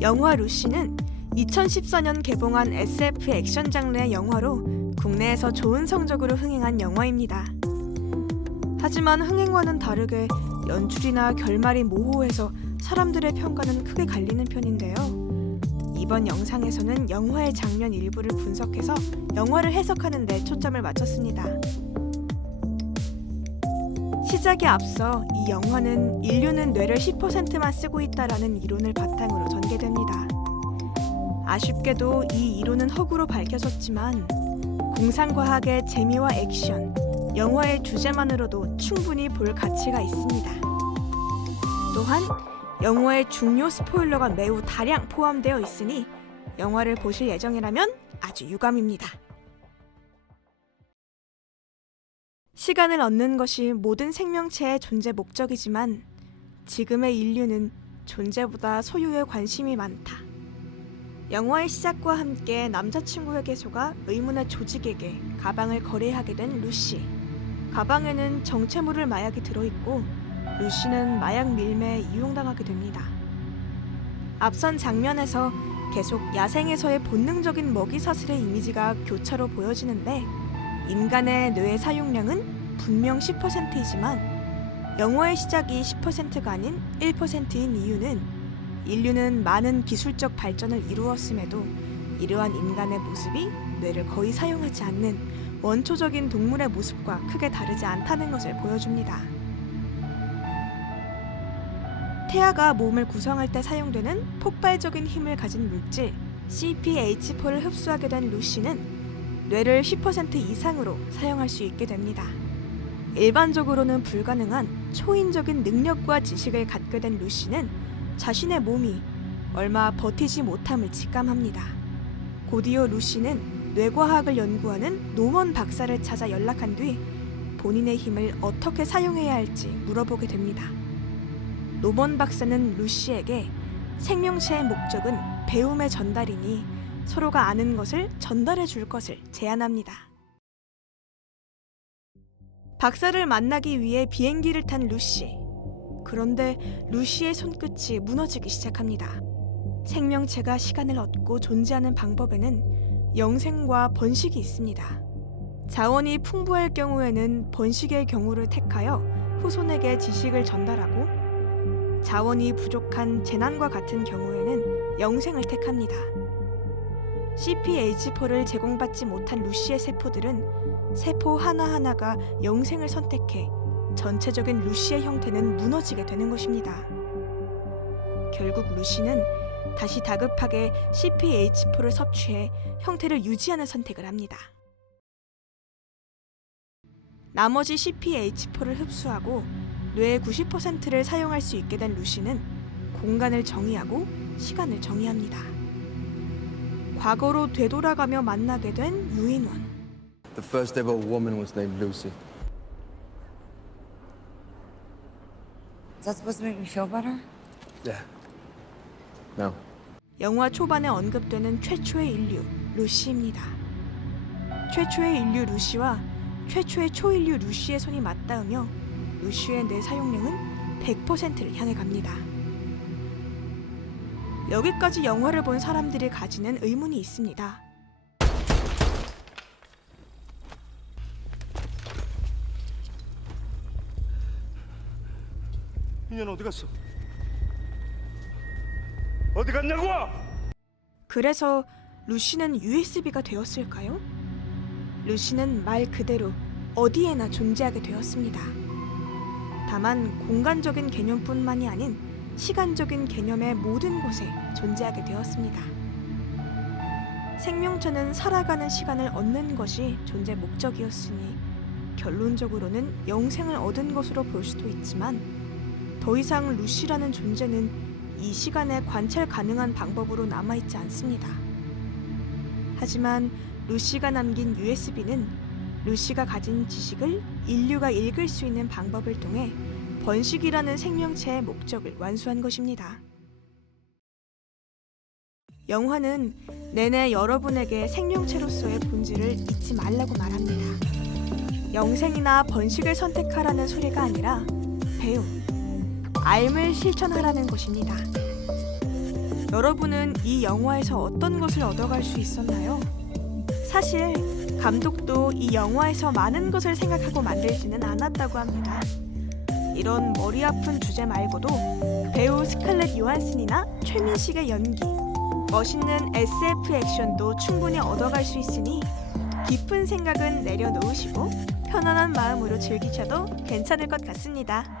영화 루시는 2014년 개봉한 SF 액션 장르의 영화로 국내에서 좋은 성적으로 흥행한 영화입니다. 하지만 흥행과는 다르게 연출이나 결말이 모호해서 사람들의 평가는 크게 갈리는 편인데요. 이번 영상에서는 영화의 장면 일부를 분석해서 영화를 해석하는 데 초점을 맞췄습니다. 시작에 앞서 이 영화는 인류는 뇌를 10%만 쓰고 있다라는 이론을 바탕으로 전개됩니다. 아쉽게도 이 이론은 허구로 밝혀졌지만 공상과학의 재미와 액션, 영화의 주제만으로도 충분히 볼 가치가 있습니다. 또한 영화의 중요 스포일러가 매우 다량 포함되어 있으니 영화를 보실 예정이라면 아주 유감입니다. 시간을 얻는 것이 모든 생명체의 존재 목적이지만 지금의 인류는 존재보다 소유에 관심이 많다. 영화의 시작과 함께 남자친구에게 속아 의문의 조직에게 가방을 거래하게 된 루시. 가방에는 정체모를 마약이 들어있고 루시는 마약 밀매에 이용당하게 됩니다. 앞선 장면에서 계속 야생에서의 본능적인 먹이사슬의 이미지가 교차로 보여지는데 인간의 뇌의 사용량은 분명 10%이지만 영화의 시작이 10%가 아닌 1%인 이유는 인류는 많은 기술적 발전을 이루었음에도 이러한 인간의 모습이 뇌를 거의 사용하지 않는 원초적인 동물의 모습과 크게 다르지 않다는 것을 보여줍니다. 태아가 몸을 구성할 때 사용되는 폭발적인 힘을 가진 물질 CPH4를 흡수하게 된 루시는 뇌를 10% 이상으로 사용할 수 있게 됩니다. 일반적으로는 불가능한 초인적인 능력과 지식을 갖게 된 루시는 자신의 몸이 얼마 버티지 못함을 직감합니다. 곧이어 루시는 뇌과학을 연구하는 노먼 박사를 찾아 연락한 뒤 본인의 힘을 어떻게 사용해야 할지 물어보게 됩니다. 노먼 박사는 루시에게 생명체의 목적은 배움의 전달이니 서로가 아는 것을 전달해 줄 것을 제안합니다. 박사를 만나기 위해 비행기를 탄 루시. 그런데 루시의 손끝이 무너지기 시작합니다. 생명체가 시간을 얻고 존재하는 방법에는 영생과 번식이 있습니다. 자원이 풍부할 경우에는 번식의 경우를 택하여 후손에게 지식을 전달하고 자원이 부족한 재난과 같은 경우에는 영생을 택합니다. CPH4를 제공받지 못한 루시의 세포들은 세포 하나하나가 영생을 선택해 전체적인 루시의 형태는 무너지게 되는 것입니다. 결국 루시는 다시 다급하게 CPH4를 섭취해 형태를 유지하는 선택을 합니다. 나머지 CPH4를 흡수하고 뇌의 90%를 사용할 수 있게 된 루시는 공간을 정의하고 시간을 정의합니다. 과거로 되돌아가며 만나게 된 유인원. The first ever woman was named Lucy. Is that supposed to make me feel better? Yeah. No. 영화 초반에 언급되는 최초의 인류 루시입니다. 최초의 인류 루시와 최초의 초인류 루시의 손이 맞닿으며 루시의 뇌 사용량은 100%를 향해 갑니다. 여기까지 영화를 본 사람들이 가지는 의문이 있습니다. 인연 어디 갔어? 어디 갔냐고! 그래서 루시는 USB가 되었을까요? 루시는 말 그대로 어디에나 존재하게 되었습니다. 다만 공간적인 개념뿐만이 아닌 시간적인 개념의 모든 곳에 존재하게 되었습니다. 생명체는 살아가는 시간을 얻는 것이 존재 목적이었으니 결론적으로는 영생을 얻은 것으로 볼 수도 있지만 더 이상 루시라는 존재는 이 시간에 관찰 가능한 방법으로 남아있지 않습니다. 하지만 루시가 남긴 USB는 루시가 가진 지식을 인류가 읽을 수 있는 방법을 통해 번식이라는 생명체의 목적을 완수한 것입니다. 영화는 내내 여러분에게 생명체로서의 본질을 잊지 말라고 말합니다. 영생이나 번식을 선택하라는 소리가 아니라 배움, 삶을 실천하라는 것입니다. 여러분은 이 영화에서 어떤 것을 얻어갈 수 있었나요? 사실 감독도 이 영화에서 많은 것을 생각하고 만들지는 않았다고 합니다. 이런 머리 아픈 주제 말고도 배우 스칼렛 요한슨이나 최민식의 연기, 멋있는 SF 액션도 충분히 얻어갈 수 있으니 깊은 생각은 내려놓으시고 편안한 마음으로 즐기셔도 괜찮을 것 같습니다.